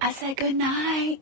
I said good night.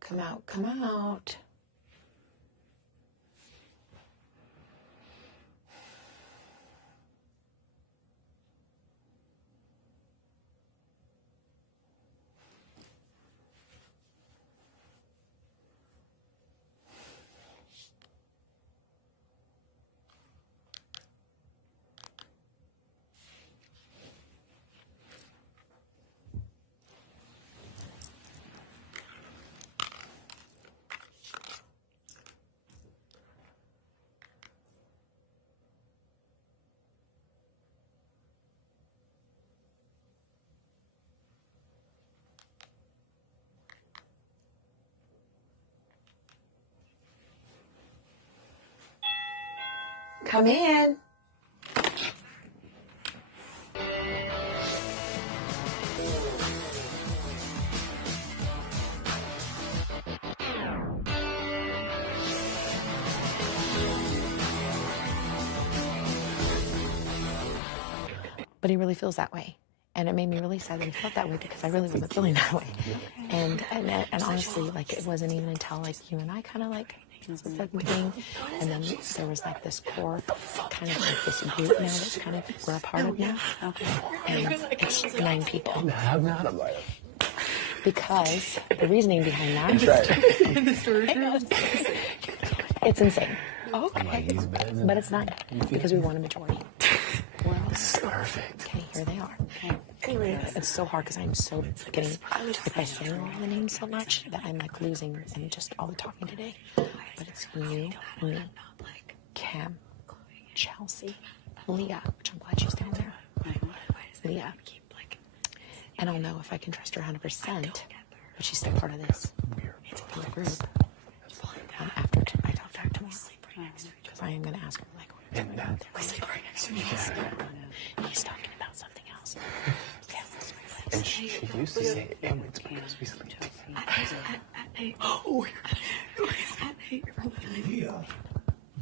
Come out, come out. Come in. But he really feels that way. And it made me really sad that he felt that way because I really wasn't feeling that way. And honestly, like, it wasn't even until, like, you and I kind of, like, said thing, and then there was, like, this core, kind of like this group now that's kind of, we're a part of now. And it's 9 people. Because the reasoning behind that, it's insane. Okay. But it's not, because we want a majority. Well, this is perfect. Okay, here they are. Okay. It's so hard because I'm so getting, like, by saying all the names so much that I'm, like, losing and just all the talking today. But it's you, me, Cam, Chelsie, Leah, which I'm glad she's down there. Leah. And I'll know if I can trust her 100%, but she's still part of this group. After I talk to her tomorrow, because I am going to ask her, like, he's talking about something else. And she used to say Edwards because we sleep. Leah,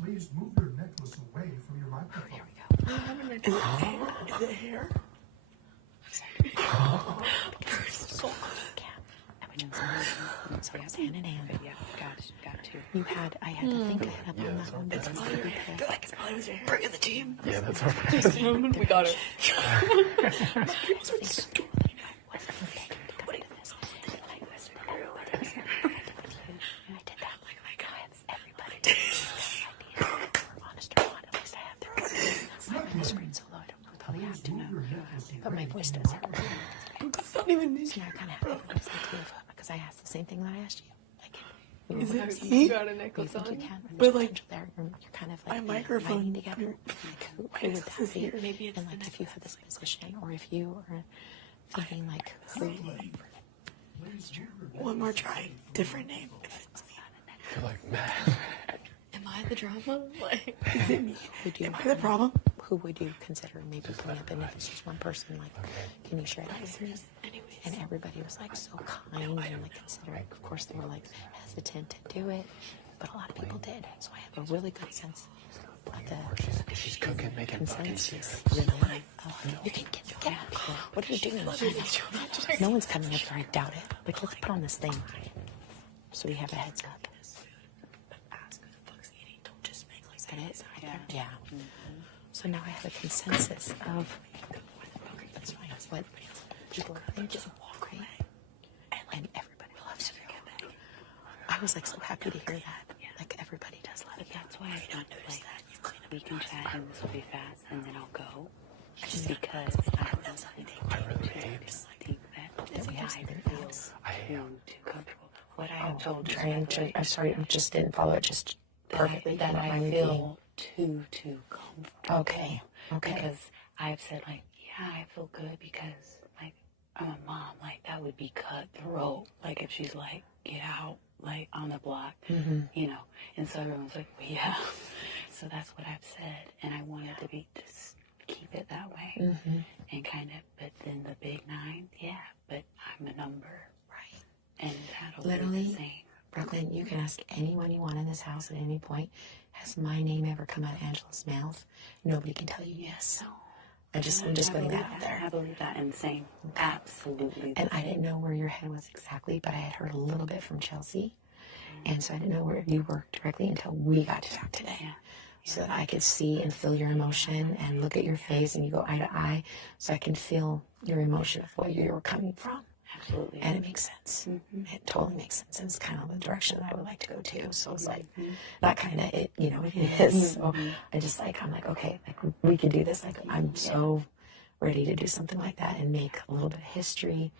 please move your necklace away from want to do it. Is it hair? So I was hand in hand. Yeah, got to. I had to think ahead of on that one. It's probably your hair. It's probably was your hair. Bring in the team. Yeah, that's our We got it. But my voice does hurt. It's not even me. So now I kind of have to listen to you because I asked the same thing that I asked you. Like, Is it me? You got a you necklace think you on? can? But like, there, you're kind of like my microphone fighting together. Like, who would that be? here. Maybe it's and like, if you had this position, or if you are thinking like, who? One more try. Different name. You're like, man. Am I the drama? Like, is it me? Am I the problem? Who would you consider maybe coming up? And if it's just one person, like, can you share that with me? And everybody was like so kind and like considerate. Of course, they were like hesitant to do it, but a lot of people did. So I have a really good sense of the She's cooking, making consensus. Really, you can get what are you doing? No one's coming up here. I doubt it. Like, let's put on this thing so we have a heads up. Is that it? Yeah. So now I have a consensus of what people think. Just walk away, and everybody loves you. I was like so happy to hear that. Like everybody does love you. That's why I don't like we can chat and this will be fast and then I'll go. Just because I really hate think that we have I something feel else. too comfortable. What I have told I'm sorry, I just didn't follow it just perfectly. that I feel too comfortable. Okay. Because I've said like, yeah, I feel good because like I'm a mom. Like that would be cutthroat. Like if she's like, get out, like on the block, you know. And so everyone's like, well, yeah. So that's what I've said, and I wanted to be just keep it that way, and kind of. But then the big 9, yeah. But I'm a number, Right. and that'll Literally, be the same. Brooklyn, you can ask anyone you want in this house at any point. Has my name ever come out of Angela's mouth? Nobody can tell you yes. I'm just putting that out there. I believe that, and same, absolutely. And I didn't know where your head was exactly, but I had heard a little bit from Chelsie. And so I didn't know where you were directly until we got to talk today. Yeah. So that I could see and feel your emotion and look at your face and you go eye to eye, so I can feel your emotion of where you were coming from. Absolutely. And it makes sense. It totally makes sense. And it's kind of the direction that I would like to go to. So it's like, not kind of, it is. So I just like, I'm like, okay, like we can do this. Like I'm so ready to do something like that and make a little bit of history.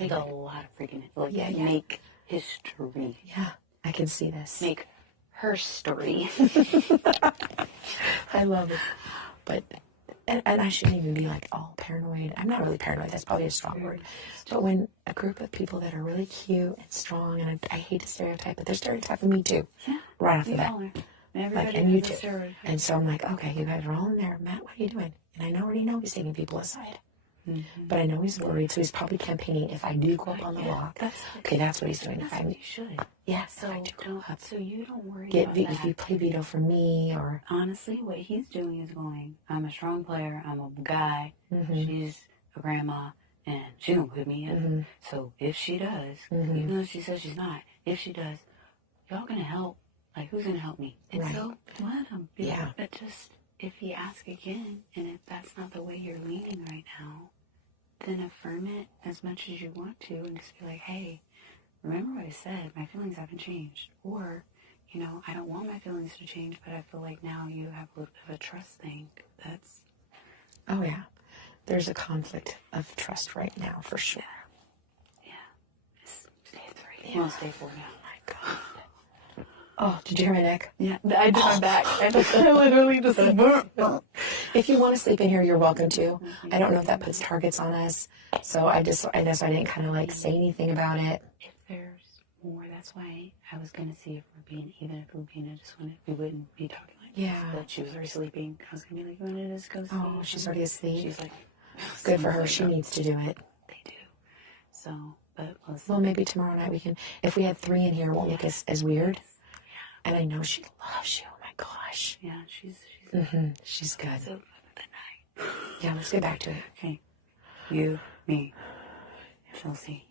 Make a lot of freaking, like, Yeah. make history. Yeah, I can see this. Make her story. I love it. But, and I shouldn't even be like all paranoid. I'm not really paranoid. That's probably a strong word. But when a group of people that are really cute and strong, and I hate to stereotype, but they're stereotyping me too. Yeah. Right off the We bat. all are. Like, and you too. And so I'm like, okay, you guys are all in there. Matt, what are you doing? And I already know he's taking people aside. But I know he's worried, so he's probably campaigning. If I do go up on the block, okay, that's what he's doing. If That's I what you should. yeah, So you don't worry get about if that. you play Veto for me, or Honestly, what he's doing is going, I'm a strong player, I'm a guy, she's a grandma, and she don't put me in. So if she does, even though she says she's not, if she does, y'all gonna help. Like, who's gonna help me? And so let him. Yeah. But just, if he asks again, and if that's not the way you're leaning right now, then affirm it as much as you want to, and just be like, hey, remember what I said, my feelings haven't changed. Or, you know, I don't want my feelings to change, but I feel like now you have a little bit of a trust thing. That's... oh yeah, there's a conflict of trust right now for sure. Yeah. It's day 3. Yeah. Well, it's day 4 now. Oh my God. Oh, did you hear my neck? Yeah, I did my back. I literally just If you want to sleep in here, you're welcome to. I don't know if that puts targets on us, so I guess I didn't kind of like say anything about it. If there's more, that's why I was going to see if Rubina, even if Rubina just wanted, we wouldn't be talking like Yeah. this. But she was already sleeping. I was going to be like, you want to just go sleep? Oh, she's already asleep. She's like, Good for her. She needs to do it. They do. So, but listen. Well, maybe tomorrow night we can. If we had 3 in here, it won't look as weird. And I know she loves you. Oh my gosh. Yeah, she's She's good. so the night. Yeah, let's get back to it. Okay. You, me, Chelsie,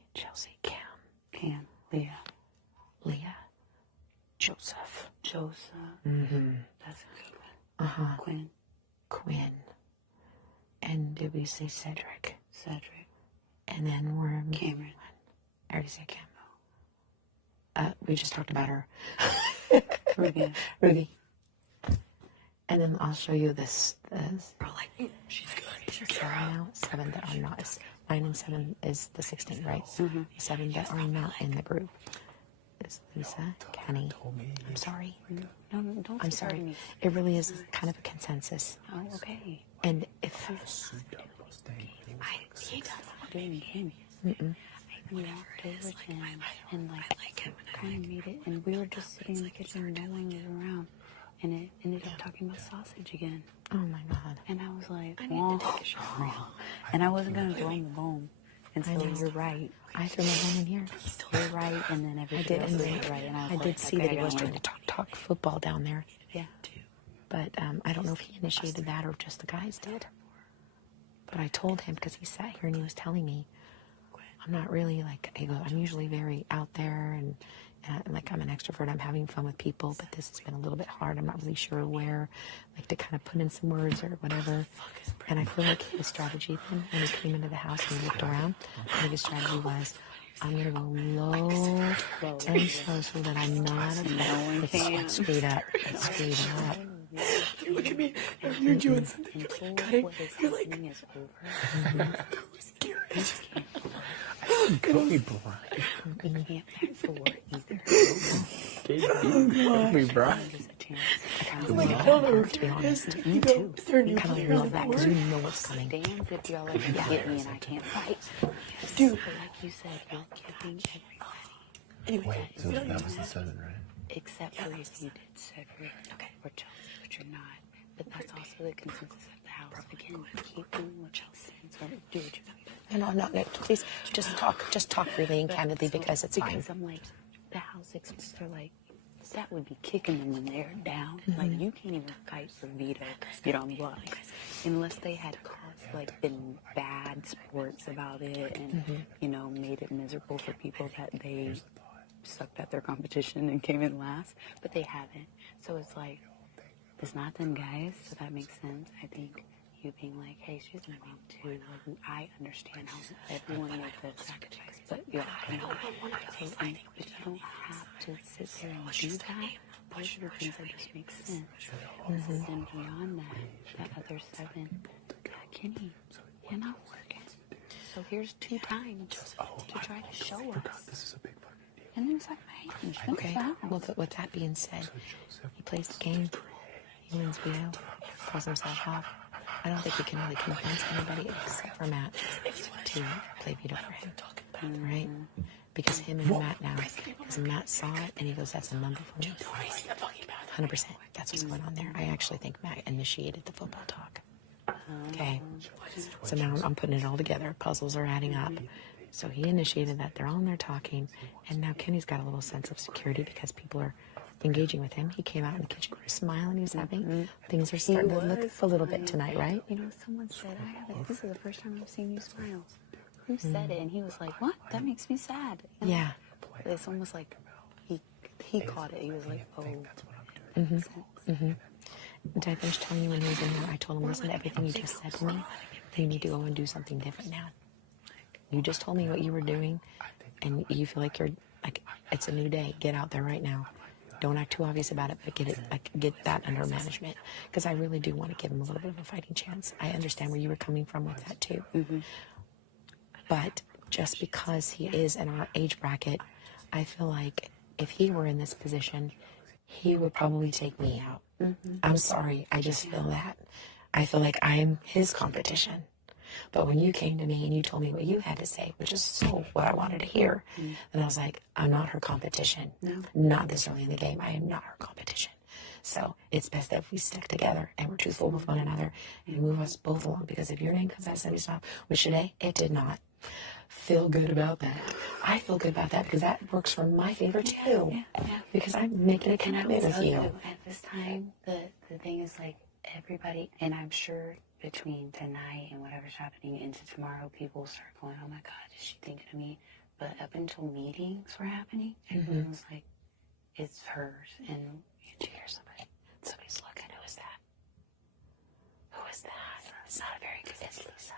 Cam, Leah, Joseph. Mm-hmm. That's a good one. Quinn. And did we say Cedric? Cedric. And then we're Cameron. I already said Cam. We just talked about her. Ruby. And then I'll show you this. We're like, she's good. There are now 7 that are not. 9 and 7 is the 16, right? Mm-hmm. 7 that are not in the group is Lisa, Kenney. I'm sorry. No, don't. I'm sorry. It really is kind of a consensus. Oh, okay. And if He doesn't doing him. We walked over to him and kind of made it, and we were just sitting in the kitchen, no one was around, and it ended up talking about sausage again. oh my God. And I was like, whoa. And I wasn't going to throw him the bone. And so you're right. I threw my bone in here. You're right. And then everybody else was right. And I did see that he was trying to talk football down there. Yeah. But I don't know if he initiated that or just the guys did. But I told him, because he sat here and he was telling me, I'm not really he goes, I'm usually very out there and I'm an extrovert. I'm having fun with people, but this has been a little bit hard. I'm not really sure where, to kind of put in some words or whatever. And I feel like his strategy then, when he came into the house and looked around, I think his strategy was, I'm going to go low and slow so that I'm not let's speed up. You look at me, and you're doing something, you're cutting, you're like, who's curious? Kobe Bryant. Can't act for either. Kobe Bryant. Like, I don't know, to be honest. You go, is there a new player on the board? You know what's coming. Damn if y'all ever get me and I can't fight. Dude. But like you said, you're giving everybody. Anyway, Wait, so that was the 7, right? Except for if you did Cedric or Chelsie, but you're not. But that's also the consensus of the house. Again, keep doing what Chelsie says. Do what you got. No, please, just talk freely and candidly because it's fine. Because I'm like, the house experts are like, that would be kicking them when they're down. Like, you can't even fight for Veto because you don't block. Unless they had caused, been bad sports about it and, made it miserable for people that they sucked at their competition and came in last. But they haven't. So it's like, it's not them guys, so that makes sense. I think you being like, hey, she's not being too, I understand how everyone makes that sacrifice, but you don't have to sit there and do that. Those are the things that just make sense. And beyond that other 7, Kenney, you're not working. So here's 2 times to try to show us. This is a big fucking deal. And then it's like, man, Okay, well, with that being said, he plays the game. He wins Veto, calls himself off. I don't think we can really convince anybody except for Matt to play Veto for him, right? Because him and Matt now, because Matt saw it and he goes, that's a number for me. 100%. That's what's going on there. I actually think Matt initiated the football talk. Okay. So now I'm putting it all together. Puzzles are adding up. So he initiated that. They're all in there talking. And now Kenny's got a little sense of security because people are engaging with him. He came out in the kitchen, smiling. He was happy. Things are starting to look a little bit tonight, right? Someone said, this is the first time I've seen you smile. Who said it? And he was like, what? That makes me sad. And Yeah. It's almost like he caught it. He was like, oh. Did I finish telling you when he was in there? I told him, listen to everything you just said to me. You need to go and do something different now. You just told me what you were doing, and you feel like you're it's a new day. Get out there right now. Don't act too obvious about it, but get that under management. Because I really do want to give him a little bit of a fighting chance. I understand where you were coming from with that too. But just because he is in our age bracket, I feel like if he were in this position, he would probably take me out. I'm sorry, I just feel that. I feel like I'm his competition. But when you came to me and you told me what you had to say, which is so what I wanted to hear, and I was like, I'm not her competition. No. Not this early in the game. I am not her competition. So it's best that we stick together and we're truthful with one another and move us both along. Because if your name comes out Sunday stop, which today it did not, feel good about that. I feel good about that because that works for my favor too. Because I'm making a commitment with you. At this time, the thing is like, everybody, and I'm sure between tonight and whatever's happening into tomorrow, people will start going, oh my God, is she thinking of me? But up until meetings were happening, everyone was like, it's hers. And Did you hear somebody? Somebody's looking. Who is that? Who is that? It's not a very good. It's Lisa.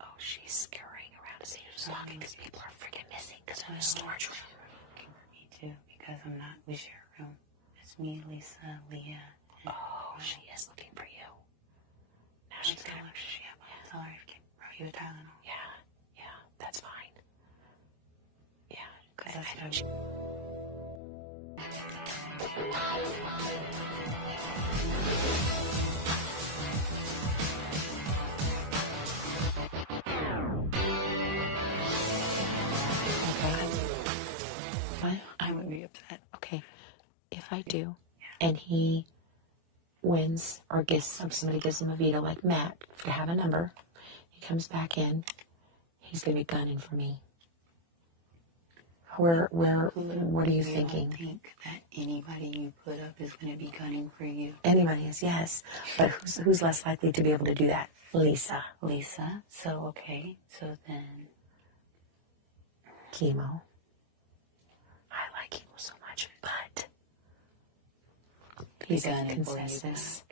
Oh, she's scurrying around to see who's talking because people are freaking missing because I'm in a storage room. me too, because we share a room. It's me, Lisa, Leah. Oh, she is looking for you. Now she's tell gonna. her, tell her if you brought you a Tylenol. Yeah, that's fine. Yeah, Because I know she. I would be upset. Okay, if I do, and he wins or somebody gives him a veto like Matt to have a number, he comes back in, he's gonna be gunning for me. What are you thinking? I think that anybody you put up is going to be gunning for you. Anybody is, yes, but who's less likely to be able to do that? Lisa. Lisa. So okay. So then. Kimo. I like Kimo so much, but he's a consensus.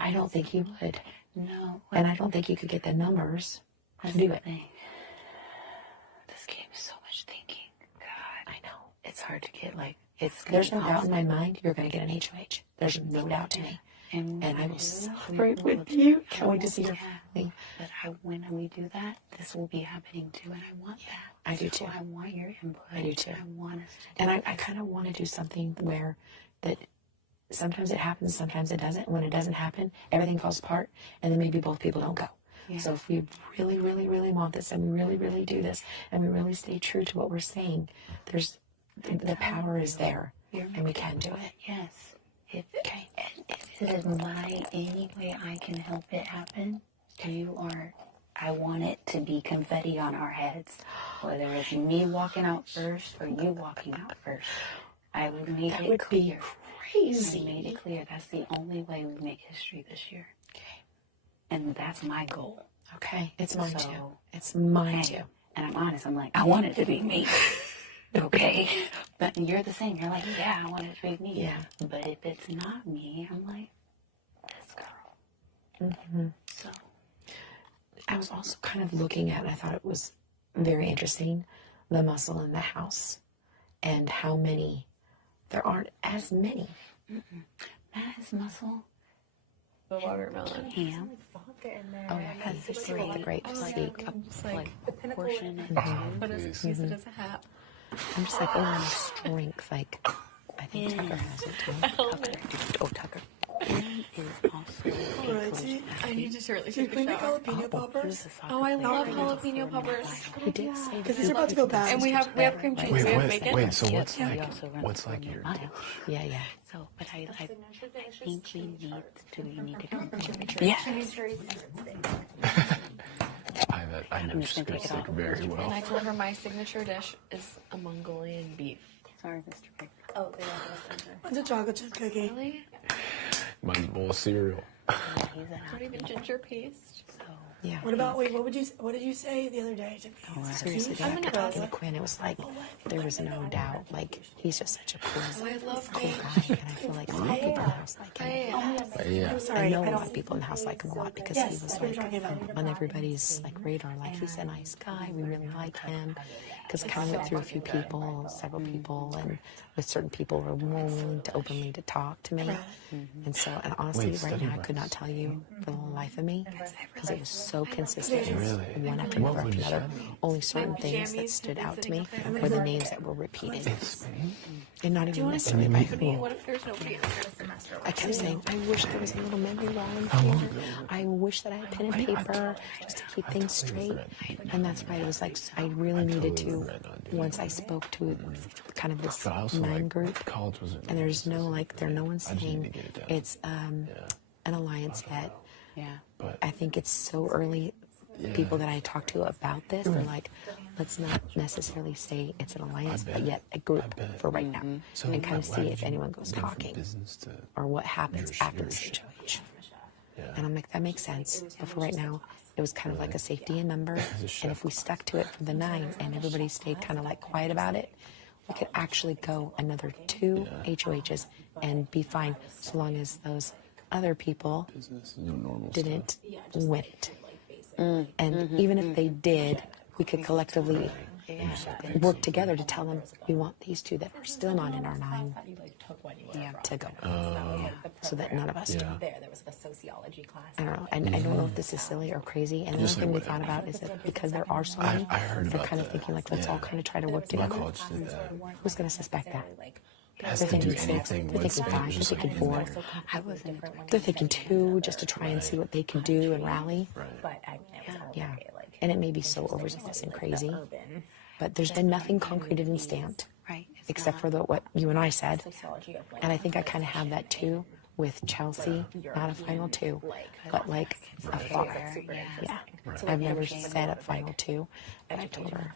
I don't think he would. No. And I don't think you could get the numbers to do it. This game is so much thinking. God. I know. It's hard to get, There's no doubt in my mind you're going to get an HOH. There's no doubt to me. And I will celebrate with you. Can't wait to see your family. But when we do that, this will be happening too, and I want that. I do too. I want your input. I do too. I want us to And I kind of want to do something where that sometimes it happens, sometimes it doesn't. When it doesn't happen, everything falls apart, and then maybe both people don't go. Yeah. So if we really, really, really want this, and we really, really do this, and we really stay true to what we're saying, there's the power is there, and we can do it. Yes. If it is any way I can help it happen, I want it to be confetti on our heads. Whether it's me walking out first or you walking out first. I would make it clear. Crazy. I made it clear. That's the only way we make history this year. Okay. And that's my goal. Okay. It's mine too. It's mine too. And I'm honest. I'm like, I want it to be me. Okay. But you're the same. You're like, yeah, I want it to be me. Yeah. But if it's not me, I'm like, this girl. Mm-hmm. So. I was also kind of looking at, and I thought it was very interesting, the muscle in the house and how many. There aren't as many. Matt has muscle. The watermelon. Ham. Oh, yeah. Has This is the grapes. The portion. But it's use it as a hat. I'm just like, strength. I think Tucker has it too. Tucker. He is also. Alrighty. I need to really take a shower. Jalapeno poppers. Oh, I love jalapeno poppers. He did say Because these are about to go bad. And we have cream cheese. We have bacon. Wait, so what's like your Yeah. So, but I think we need to come. Yeah. I know stick very well. And I told her my signature dish is a Mongolian beef. Sorry, Mr. Pick. Oh, they love this. It's a chocolate chip cookie. Really? My bowl of cereal. Not even ginger paste. So. Yeah. What did you say the other day to me? Seriously, after talking to Quinn, it was like, there was no doubt. He's just such a cool guy. And I feel like a lot of people in the house like him. Yeah. I'm sorry. I know a lot of people in the house like him a lot because he was on everybody's radar. He's a nice guy. We really like him. Because I kind of went through a few people, several people, and with certain people were more willing to openly to talk to me. And so, and honestly, right now, I could not tell you for the life of me because it was so consistent, one after another after another. Only certain things that stood out to me were the names that were repeated. And not even necessarily by who. What if there's nobody in the semester? I kept saying, I wish there was a little memory line here. I wish that I had pen and paper just to keep things straight. And that's why it was like, I really needed to, once I spoke to kind of this mind group, and there's no, no one's saying it's an alliance yet. Yeah. I think it's so early people that I talk to about this, they're like, let's not necessarily say it's an alliance, but yet a group for right now, and kind of see if anyone goes talking or what happens after the situation. And I'm like, that makes sense. But for right now, it was kind of like a safety in number. And if we stuck to it for the 9 and everybody stayed kind of like quiet about it, we could actually go another 2 HOHs and be fine, so long as those other people didn't win it. And even if they did, we could collectively work together to tell them we want these 2 that are still not in our 9 to go, so that none of us do. There was a sociology class. I don't know, and I don't know if this is silly or crazy. And the other thing we thought about is that because there are so many, they're kind of thinking like, let's all kind of try to work together. Who's going to suspect that? They're thinking 6, they're thinking 5, they're thinking 4. They're thinking 2 just to try and see what they can do and rally. Yeah, and it may be so overzealous and crazy, but there's been nothing concreted and stamped, except for what you and I said. And I think I kind of have that too with Chelsie, not a final 2, but like a far. Yeah, I've never set up final 2, but I told her.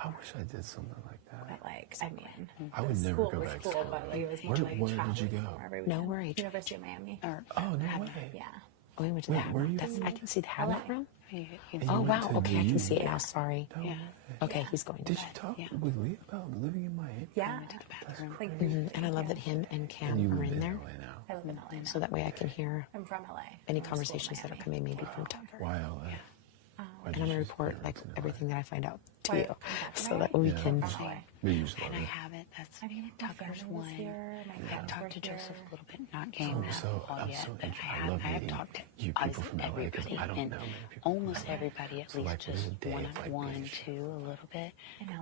I wish I did something like that. But like, I mean, I would never go back to school. Where did you go? No, we're H. University of Miami. Oh, no way. Yeah. Oh, we went to the Hardeman. I can see the Hardeman room. Oh, went wow. to Okay, I can the see it now. Sorry. Yeah. Okay, he's going to Did bed. you talk with Leah about living in Miami? Yeah. And I love that him and Cam You are live in in there, LA now. I live in LA now. so that way I can hear I'm from LA. any conversations that are coming maybe from Tucker. Why LA? And I'm going to report like everything that I find out to you, so that we can. We usually And I haven't. That's Tucker's one. I've talked to Joseph a little bit, not game basketball yet, but I have talked to you people from LA because everybody, I don't and know many people. almost everybody, at So, least like, just there's a day of, like, 1-on-1, being- 2, a little bit.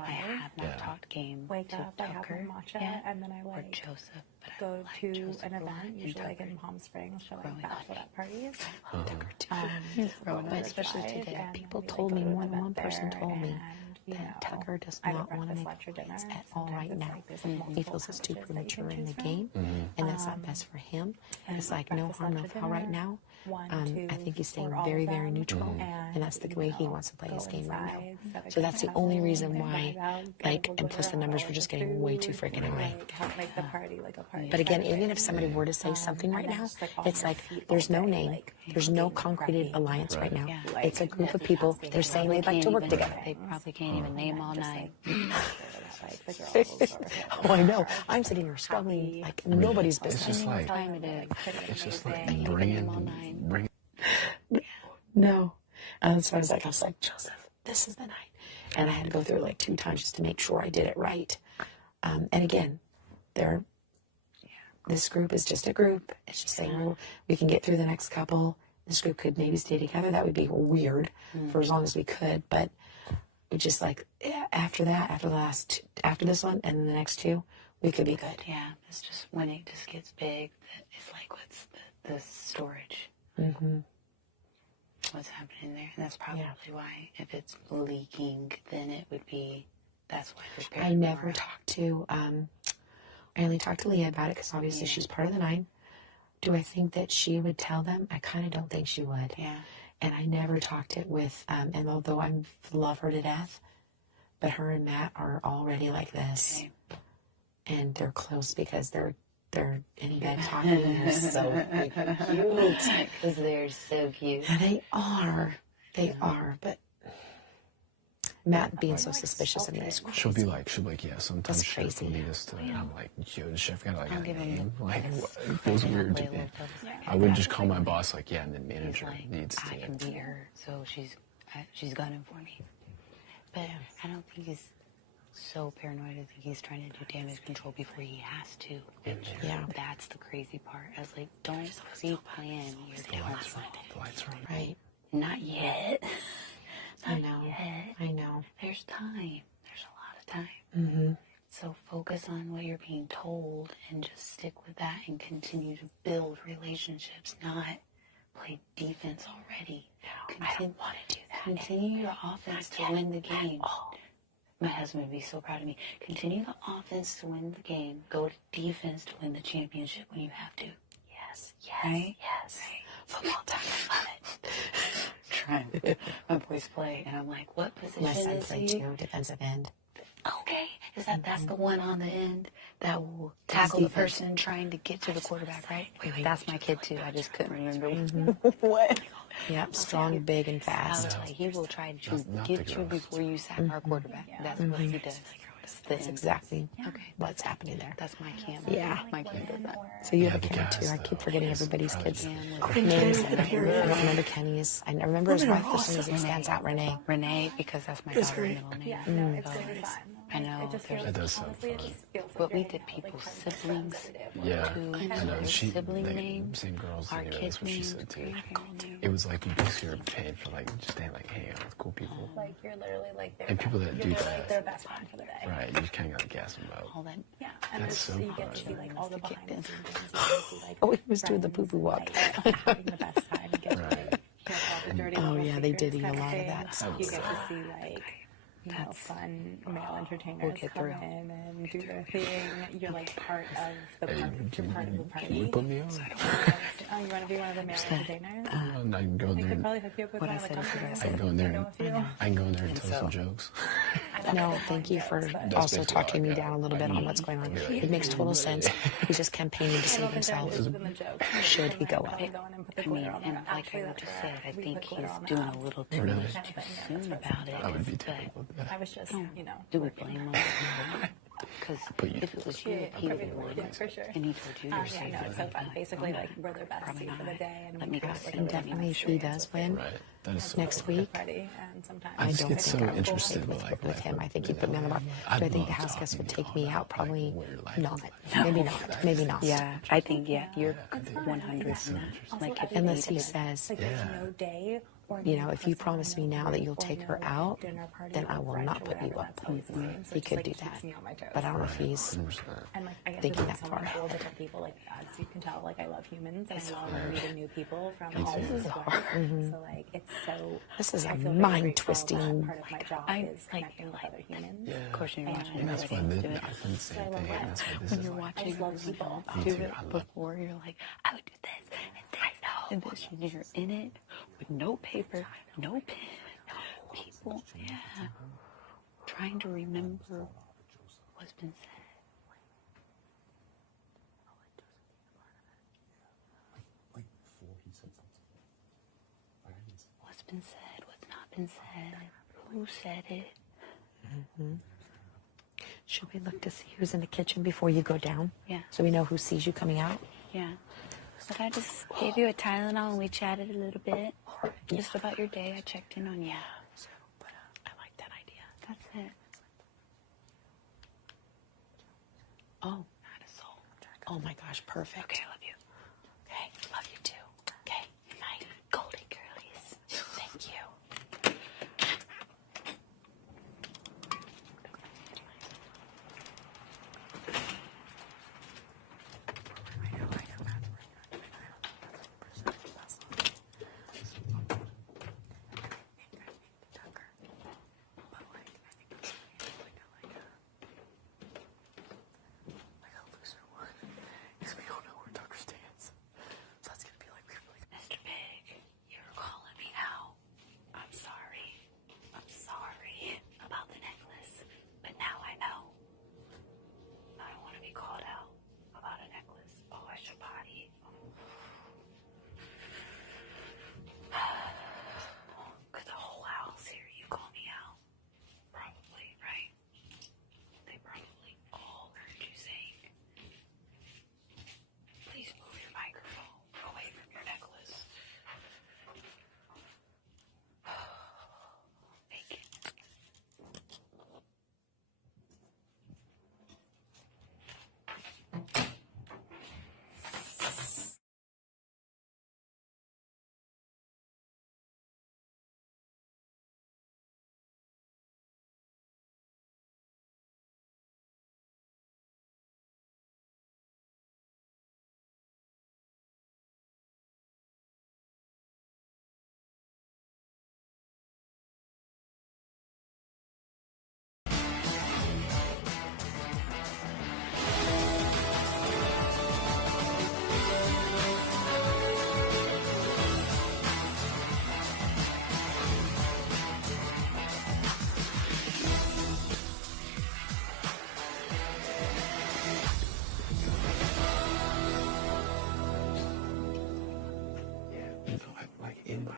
I have not talked game Wake to up, I have Tucker my matcha, yet, and then I or like Joseph, but I go like to Joseph an a lot, event, and usually like in Tucker Palm Springs for like growing bachelorette up. parties. Tucker too. But especially today, people told me, more than one person told me that Tucker does not want to make points at all right now. He feels it's too premature in the game, and that's not best for him. It's like no harm, no foul right now. I think he's staying very, very neutral, and that's the way he wants to play his game right now. So that's the only reason why, like, and plus the numbers were just getting way too freaking high. Make the party like a party. But again, even if somebody were to say something right now, it's like there's no name, there's no concreted alliance right now. It's a group of people. They're saying they'd like to work together. They probably can't even name all night. Oh, I know. I'm sitting here struggling like nobody's It's business. just like, Time it is. it's just like bringing. No. So I was like, Joseph, this is the night. And I had to go through it like 2 times just to make sure I did it right. And again, this group is just a group. It's just saying, well, we can get through the next couple. This group could maybe stay together. That would be weird for as long as we could. But we just like, after that, after this one and then the next 2, we could be good. Yeah, it's just when it just gets big, it's like what's the storage. What's happening there, and that's probably why if it's leaking, then it would be. That's why there's. I never talked to. I only talked to Leah about it because obviously she's part of the 9. Do I think that she would tell them? I kind of don't think she would. Yeah. And I never talked it with. And although I love her to death, but her and Matt are already like this, and they're close because they're in bed talking. And they're so freaking cute. Because they're so cute. They are. They are. But Matt being so suspicious of me is crazy. She'll be like, yeah, sometimes That's Chef crazy. will need us to, and I'm like, yo, the chef got like I'll a give him name? Like, this. what? It feels weird to me. I would just call my boss, like, yeah, and then manager Like, needs I can to. beat her, so she's gunning for me. But I don't think he's so paranoid. I think he's trying to do damage control before he has to. Yeah. That's the crazy part. I was like, don't pre-plan your downside. The lights are on. Right. Not yet. I know. I know. There's time. There's a lot of time. So focus on what you're being told and just stick with that and continue to build relationships, not play defense already. I don't want to do that. Continue your offense to win the game. My husband would be so proud of me. Continue the offense to win the game. Go to defense to win the championship when you have to. Yes. Right? Yes. Football tackle. Love it. Trying my boys play, and I'm like, what position My son is played he? too, defensive end. Okay, that's the one on the end that will tackle the person trying to get to the quarterback, right? That's my kid too. I just couldn't remember what. Yep, strong, big, and I was fast. like, he will try to not get the you girls. before you sack our quarterback. That's what he does. That's exactly Okay, what's happening there. that's my cam. Yeah. My kid does that. So you have a the Kenny guys, too. I keep though, forgetting is everybody's probably kids' the- names. Kenny, I don't remember Kenny's. I remember his Women wife are for some reason awesome. stands out, Renee. Renee, because that's my That's daughter's great. middle name. Yeah, no, it's So really fun. I know It just there's feels, That does sound honestly, it fun. just feels so But we great, did like, people's kind of siblings. sensitive, Yeah, like, I kind know. of She, sibling they, names, same girls. our Yeah, kids' that's what she names, said too. grandparents' names. It was like you basically are paid for like just staying like hanging out with cool people, like you're literally like their and people that do you're that. like their best friend for the day. Right, you just kind of gotta gas them up. All that. Yeah, and That's it's, so you get to fun. see like all the behind the scenes things. You get to see like Oh, he was doing the friends poo-poo walk. and, like, having the best time. You get to Right. like, hear all the dirty Oh, little yeah, they did secrets eat a kind of lot of thing. that. You get to see like fun male entertainers get come through. in and do their thing. You're like part of the Hey, party. You're part of the can you party. put me on? Oh, you want to be one of the male entertainers? And I can go in I there. could probably hook you up with What one I of the said is companies. I can go in there. I know a few. I can go in there and tell so- some jokes. No, thank you for also basically talking all I me got. down a little bit on what's going on. Yeah. It makes total sense. He's just campaigning to I save don't think they're himself. interested in the jokes. Should he go up? Go in and put the I mean, glitter on and their- like actually, I like, just said, I we think put glitter he's on doing their a little too Really? much kind of too thing, yeah, soon that's about it. I would be But terrible with that. I was just, you know. do we blame him? Because But you- if it was you, he would have won. Yeah, for sure. And he told you Yeah, you're safe. no, it's so fun. Basically, like, we're their Probably bestie for the not. day. And Let we me go have, see like, him. a really Definitely, if he experience does with win Right. That is so next fun. week, party, and sometimes I just get so I would interested with, with like with him. I think he put me on the block. Do I'd I think the love house talking guests would to take you me all out? about, Probably like, where your life not. is like. Maybe not. Maybe not. Yeah, I think, you're I do. 100. Like, if Unless he you says, like, there's no day or you no know, if you person, promise no me now that you'll group, or take her no out, dinner party then I or will brunch not or put you whatever, up. that's always the same. So He it just, could like, do keeps that. me on my toes. But I don't know if he's 100%. And like I get thinking to meet that so far many cool ahead. different people. Like as you can tell, like I love humans and I love meeting new people from all over the world. So like it's so. This is I a feel very mind-twisting- grateful that part of my job I is like connecting with other humans. Yeah. Of course, you're watching And that's why everybody do I it. think the same thing. And that's why this When is you're like, watching just love everyone people. else Me do too, it I love- before, you're like, I would do this and this, and you're in it with no paper, no pen, people, trying to remember what's been said. What's been said, what's not been said, who said it. should we look to see who's in the kitchen before you go down? Yeah. So we know who sees you coming out? Yeah. But I just gave you a Tylenol and we chatted a little bit. Just about your day. I checked in on you. I like that idea. That's it. Oh, not a soul. Oh my gosh, perfect. Okay, I love you.